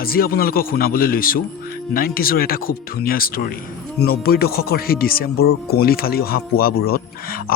আজি আপোনালোকক শুনাবলৈ লৈছোঁ 90s এটা খুব ধুনীয়া ষ্টৰী। 90 দশকৰ সেই ডিচেম্বৰৰ কুঁৱলী ফালি অহা পুৱাবোৰত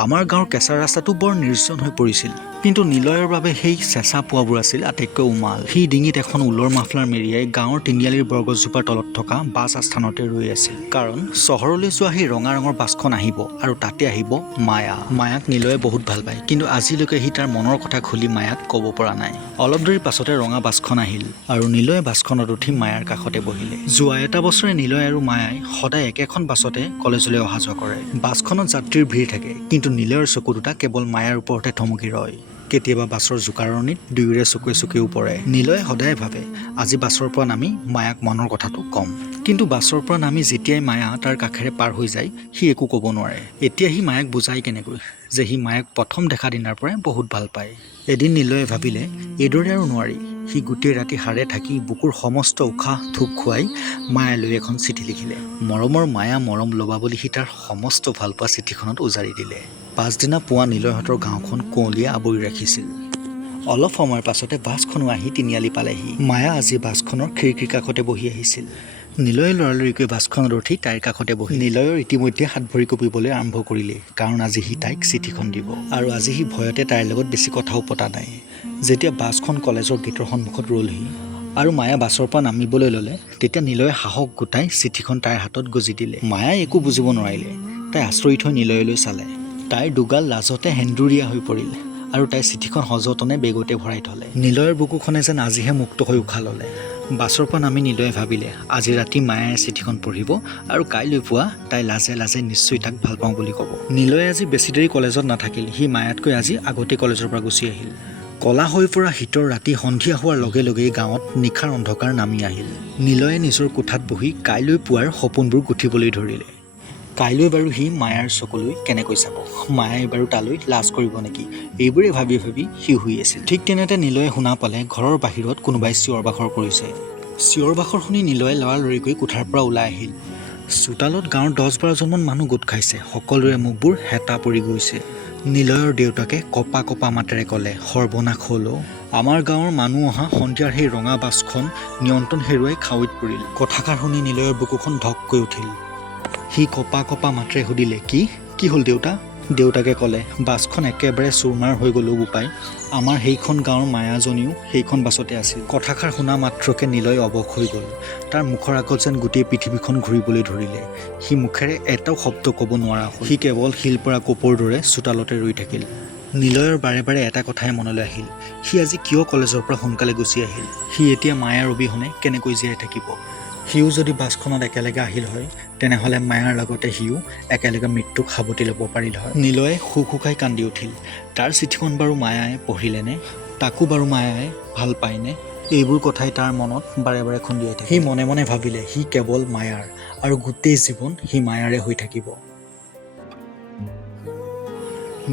আমাৰ গাঁৱৰ কেঁচা ৰাস্তাটো বৰ নিৰ্জন হৈ পৰিছিল। কিন্তু নিলয়ৰ বাবে সেই চেঁচা পুৱাবোৰ আছিল আটাইতকৈ উমাল। সি ডিঙিত এখন ঊলৰ মাফলাৰ মেৰিয়াই গাঁৱৰ তিনিআলিৰ বৰগছজোপাৰ তলত থকা বাছ আস্থানতে ৰৈ আছিল। কাৰণ চহৰলৈ যোৱা সেই ৰঙা ৰঙৰ বাছখন আহিব আৰু তাতে আহিব মায়া। মায়াক নিলয়ে বহুত ভাল পায়, কিন্তু আজিলৈকে সি তাৰ মনৰ কথা খুলি মায়াক ক'ব পৰা নাই। অলপ দেৰি পাছতে ৰঙা বাছখন আহিল আৰু নিলয়ে বাছখনত উঠি মায়াৰ কাষতে বহিলে। যোৱা এটা বছৰে নিলয় আৰু মায়াই সদায় একেখন বাছতে কলেজলৈ অহা যোৱা কৰে। বাছখনত যাত্ৰীৰ ভিৰ থাকে, কিন্তু নিলয়ৰ চকু দুটা কেৱল মায়াৰ ওপৰতে থমকি ৰয়। কেতিয়াবা বাছৰ জোকাৰণিত দুয়োৰে চকুৱে চকুৱেও পৰে। নিলয়ে সদায় ভাবে আজি বাছৰ পৰা নামি মায়াক মনৰ কথাটো ক'ম। কিন্তু বাছৰ পৰা নামি যেতিয়াই মায়া তাৰ কাষেৰে পাৰ হৈ যায় সি একো ক'ব নোৱাৰে। এতিয়া সি মায়াক বুজায় কেনেকৈ যে সি মায়াক প্ৰথম দেখা দিনাৰ পৰাই বহুত ভাল পায়। এদিন নিলয়ে ভাবিলে এইদৰে আৰু নোৱাৰি। সি গোটেই ৰাতি সাৰে থাকি বুকুৰ সমস্ত উশাহ থোপ খুৱাই মায়ালৈ এখন চিঠি লিখিলে। মৰমৰ মায়া মৰম ল'বা বুলি সি তাৰ সমস্ত ভালপোৱা চিঠিখনত উজাৰি দিলে। পাছদিনা পুৱা নিলয়হঁতৰ গাঁওখন কুঁৱলীয়ে আৱৰি ৰাখিছিল। অলপ সময়ৰ পাছতে বাছখনো আহি তিনিআলি পালেহি। মায়া আজি বাছখনৰ খিৰিকীৰ কাষতে বহি আহিছিল। নিলয়ে লৰালৰিকৈ বাছখনত উঠি তাইৰ কাষতে বহি নিলয়ৰ ইতিমধ্যে হাত ভৰি কঁপিবলৈ আৰম্ভ কৰিলে, কাৰণ আজি সি তাইক চিঠিখন দিব। আৰু আজি সি ভয়তে তাইৰ লগত বেছি কথাও পতা নাই। যেতিয়া বাছখন কলেজৰ গেটৰ সন্মুখত ৰ'লহি আৰু মায়া বাছৰ পৰা নামিবলৈ ল'লে, তেতিয়া নিলয়ে সাহস গোটাই চিঠিখন তাইৰ হাতত গুজি দিলে। মায়াই একো বুজিব নোৱাৰিলে। তাই আচৰিত হৈ নিলয়লৈ চালে। তাইৰ দুগাল লাজতে সেন্দুৰীয়া হৈ পৰিল আৰু তাই চিঠিখন সযতনে বেগতে ভৰাই থলে। নিলয়ৰ বুকুখনে যেন আজিহে মুক্ত হৈ উশাহ ল'লে। বাছৰ পৰা নামি নিলয়ে ভাবিলে আজি ৰাতি মায়াই চিঠিখন পঢ়িব আৰু কাইলৈ পুৱা তাই লাজে লাজে নিশ্চয় তাক ভাল পাওঁ বুলি ক'ব। নিলয়ে আজি বেছি দেৰি কলেজত নাথাকিল। সি মায়াতকৈ আজি আগতে কলেজৰ পৰা গুচি আহিল। কলা হৈ পৰা শীতৰ ৰাতি সন্ধিয়া হোৱাৰ লগে লগেই গাঁৱত নিশাৰ অন্ধকাৰ নামি আহিল। নিলয়ে নিজৰ কোঠাত বহি কাইলৈ পুৱাৰ সপোনবোৰ গুঠিবলৈ ধৰিলে। কাইলৈ বাৰু সি মায়াৰ চকুলৈ কেনেকৈ চাব, মায়াই বাৰু তালৈ লাজ কৰিব নেকি, এইবোৰে ভাবি ভাবি সি শুই আছিল। ঠিক তেনেতে নিলয়ে শুনা পালে ঘৰৰ বাহিৰত কোনোবাই চিঞৰ বাখৰ কৰিছে। চিঞৰ বাখৰ শুনি নিলয়ে লৰালৰিকৈ কোঠাৰ পৰা ওলাই আহিল। চোতালত গাঁৱৰ 10-12জনমান মানুহ গোট খাইছে। সকলোৰে মুখবোৰ হেতা পৰি গৈছে। নিলয়ৰ দেউতাকে কপা কপা মাতেৰে ক'লে, সৰ্বনাশ হ'ল অ'। আমাৰ গাঁৱৰ মানুহ অহা সন্ধিয়াৰ সেই ৰঙা বাছখন নিয়ন্ত্ৰণ হেৰুৱাই খাৱৈত পৰিল। কথাষাৰ শুনি নিলয়ৰ বুকুখন ধককৈ উঠিল। সি কপা কপা মাতেৰে সুধিলে, কি হ'ল দেউতা? দেউতাকে ক'লে, বাছখন একেবাৰে চুৰমাৰ হৈ গ'ল বোপাই। আমাৰ সেইখন গাঁৱৰ মায়াজনীও সেইখন বাছতে আছিল। কথাষাৰ শুনা মাত্ৰকে নিলয় অৱশ হৈ গ'ল। তাৰ মুখৰ আগত যেন গোটেই পৃথিৱীখন ঘূৰিবলৈ ধৰিলে। সি মুখেৰে এটাও শব্দ ক'ব নোৱাৰা হ'ল। সি কেৱল শিল পৰা কোপৰ দৰে চোতালতে ৰৈ থাকিল। নিলয়ৰ বাৰে বাৰে এটা কথাই মনলৈ আহিল, সি আজি কিয় কলেজৰ পৰা সোনকালে গুচি আহিল? সি এতিয়া মায়াৰ অবিহনে কেনেকৈ জীয়াই থাকিব? সিও যদি বাছখনত একেলগে আহিল হয়, তেনেহ'লে মায়াৰ লগতে সিও একেলগে মৃত্যুক সাৱটি ল'ব পাৰিল হয়। নিলয়ে শুকাই কান্দি উঠিল। তাৰ চিঠিখন বাৰু মায়াই পঢ়িলেনে? তাকো বাৰু মায়াই ভাল পায়নে? এইবোৰ কথাই তাৰ মনত বাৰে বাৰে খুন্দিয়াই থাকে। সি মনে মনে ভাবিলে সি কেৱল মায়াৰ আৰু গোটেই জীৱন সি মায়াৰে হৈ থাকিব।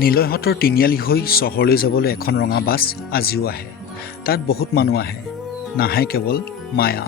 নিলয়হঁতৰ তিনিআলি হৈ চহৰলৈ যাবলৈ এখন ৰঙা বাছ আজিও আহে। তাত বহুত মানুহ আহে, নাহে কেৱল মায়া।